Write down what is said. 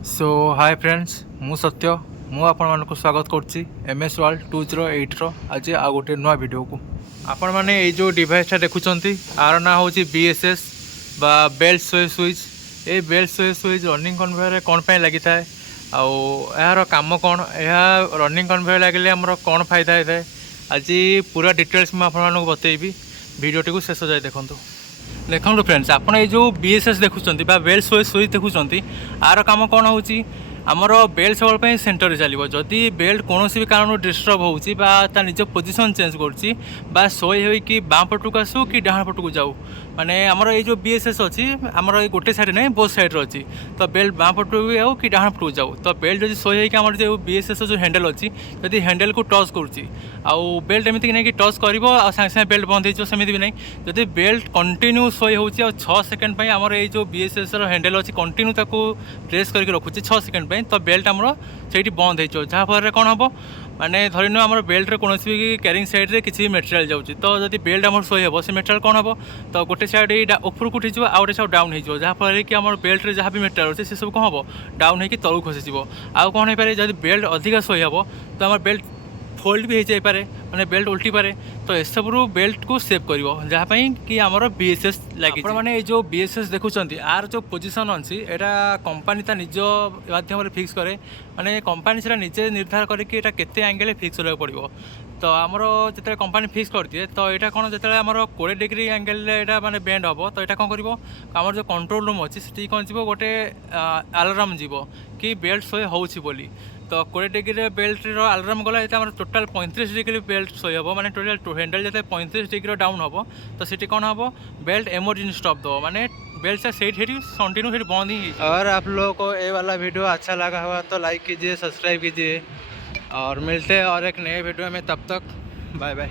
सो hi friends मु सत्य मु आपण मानक स्वागत करछि एमएस वर्ल्ड 208 रो आज आ गोटे नुआ वीडियो को आपण माने ए जो डिवाइस देखुचंती आर ना होची बीएसएस बा बेल्ट स्विच ए बेल्ट स्विच रनिंग कन्वेयर रे कोन पय लागि थाए आउ यार काम कोन या रनिंग कन्वेयर लागले हमर कोन फायदा है आज पूरा डिटेल्स में आपण मानक बतेइबी वीडियोटी को शेष जाय देखंतु देखो फ्रेंड्स आपड़ ये जो बीएसएस देखुं बेल्ट स्विच देखुं आर कम कौन हो आमर बेल्ट सब सेंटर चलो जदि बेल्ट कौन भी कारण डिस्टर्ब हो निज पोजिशन चेंज कर शोई हो बाँ पटक आसू कि डाण पटक जाऊ माने आमर ये जो बीएसएस अच्छी आमर गोटे साइड नहीं बहुत साइड अच्छी तो बेल्ट बाँ पटक जाऊ कि डाण पटक जाऊ तो बेल्ट जब शोई होमर जो बीएसएस जो हैंडल अच्छी जदि हैंडल को टच करुँच बेल्ट एमती नहीं कि टच कर सागे सागे बेल्ट बंद होमती भी नहीं जदि बेल्ट कंटिन्यू शोई हो 6 सेकेंड आमर ये जो बीएसएस हैंडल अच्छी कंटिन्यू ताको प्रेस करके रखुच्छे 6 सेकेंड तो बेल्ट आमर से बंद हो जहाँफल कौन हम माने धरन आम बेल्ट कौन भी क्यारिंग साइड रे किसी मेटेरियल जाऊँगी तो जब बेल्ट आम शोई हे से मेटेरियल कौन हम तो गोटे साइड ऊपर उठी आ गोटे साइड डाउन हो जहाँफल कि आम बेल्ट रे जहाँ भी मेटेरियल अच्छे से सब कौन हम डाउन होकर तलू खसीज आउ कौन हो पारे जब बेल्ट अधिक शोई हे तो आम बेल्ट फोल्ड भी हो जापे मैंने बेल्ट उल्टी पारे तो ये सब बेल्ट को सेव कर जहाँपाई कि आमर बीएसएस लगे मैंने ये जो बीएसएस देखुं आर जो पोजिशन अच्छी यहाँ कंपनी ता निज माध्यम फिक्स करे माने कंपनी से निजे निर्धार करके केते एंगल फिक्स करने पड़ो तो आमर जो कंपनी फिक्स कर दिए तो यहाँ कौन जो आमर 20 डिग्री एंगल माने बेंड हम तो यहाँ कौन कर आमर जो कंट्रोल रूम अच्छी से कौन जीव गोटे अलार्म जीव कि बेल्ट शो होली तो 20 डिग्री बेल्ट अलार्म गला टोटाल 35 डिग्री बेल्ट शो हम माने टोटाल हैंडल जो 35 डिग्री डाउन हम तो सीटी कौन हम बेल्ट इमरजेंसी स्टॉप दो माने बेल्ट से सेट कंटिन्यू फिर बंद ही। अगर आप लोगों को ये वाला वीडियो अच्छा लगा हुआ तो लाइक कीजिए, सब्सक्राइब कीजिए और मिलते हैं और एक नए वीडियो में। तब तक बाय बाय।